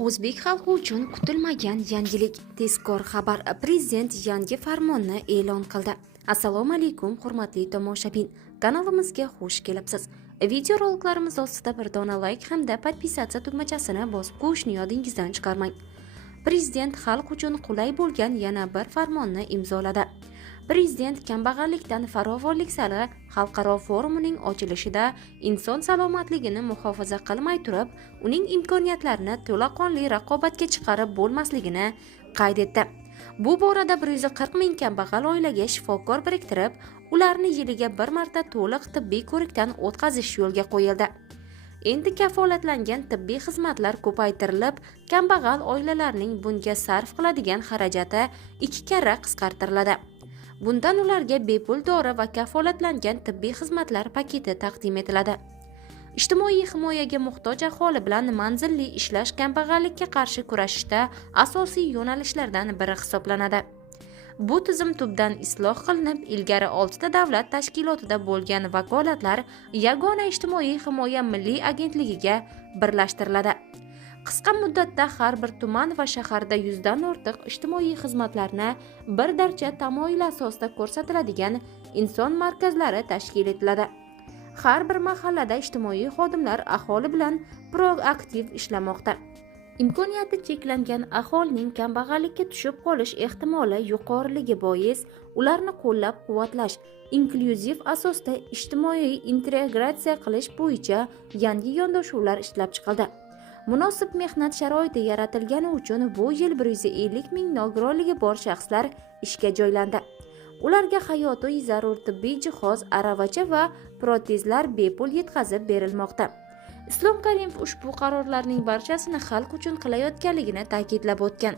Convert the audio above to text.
O'zbek xalqi uchun kutilmagan yangilik. Tezkor xabar. Prezident yangi farmonni e'lon qildi. Assalomu alaykum, hurmatli tomoshabin. Kanalimizga xush kelibsiz. Video roliklarimiz ostida bir dona like hamda podpisatsiya tugmachasini bosib qo'yishni yodingizdan chiqarmang. Prezident xalq uchun qulay bo'lgan yana bir farmonni imzoladi. Prezident kambag'allikdan farovonlik sari xalqaro forumining ochilishida inson salomatligini muhofaza qilmay turib, uning imkoniyatlarini to'laqonli raqobatga chiqarib bo'lmasligini qayd etdi. Bu borada 140 ming kambag'al oilaga shifokor biriktirib, ularni yiliga bir marta to'liq tibbiy ko'rikdan o'tkazish yo'lga qo'yildi. Endi kafolatlangan tibbiy xizmatlar ko'paytirilib, kambag'al oilalarning bunga sarf qiladigan xarajati 2 karra qisqartiriladi. Bundan ularga bepul dori va kafolatlangan tibbiy xizmatlar paketi taqdim etiladi. Ijtimoiy himoyaga muhtoj aholi bilan manzilli ishlash kambag'allikka qarshi kurashishda asosiy yo'nalishlardan biri hisoblanadi. Bu tizim tubdan isloh qilinib, ilgari 6 ta davlat tashkilotida bo'lgan vakolatlar yagona ijtimoiy himoya milliy agentligiga birlashtiriladi. Qisqa muddatda har bir tuman va shaharda 100 dan ortiq ijtimoiy xizmatlarni bir darcha tamoyil asosida ko'rsatiladigan inson markazlari tashkil etiladi. Har bir mahallada ijtimoiy xodimlar aholi bilan proaktiv ishlamoqda. Imkoniyati cheklangan aholining kambag'allikka tushib qolish ehtimoli yuqoriligi bois ularni qo'llab-quvvatlash, inklyuziv asosda ijtimoiy integratsiya qilish bo'yicha yangi yondashuvlar ishlab chiqildi. Munosib mehnat sharoiti yaratilgani uchun bu yil 150 ming nogironligi bor shaxslar ishga joylandi. Ularga hayotiy zarur tibbiy jihoz, aravacha va protezlar bepul yetkazib berilmoqda. Islom Karimov ushbu qarorlarning barchasini xalq uchun qilayotganligini ta'kidlab o'tgan.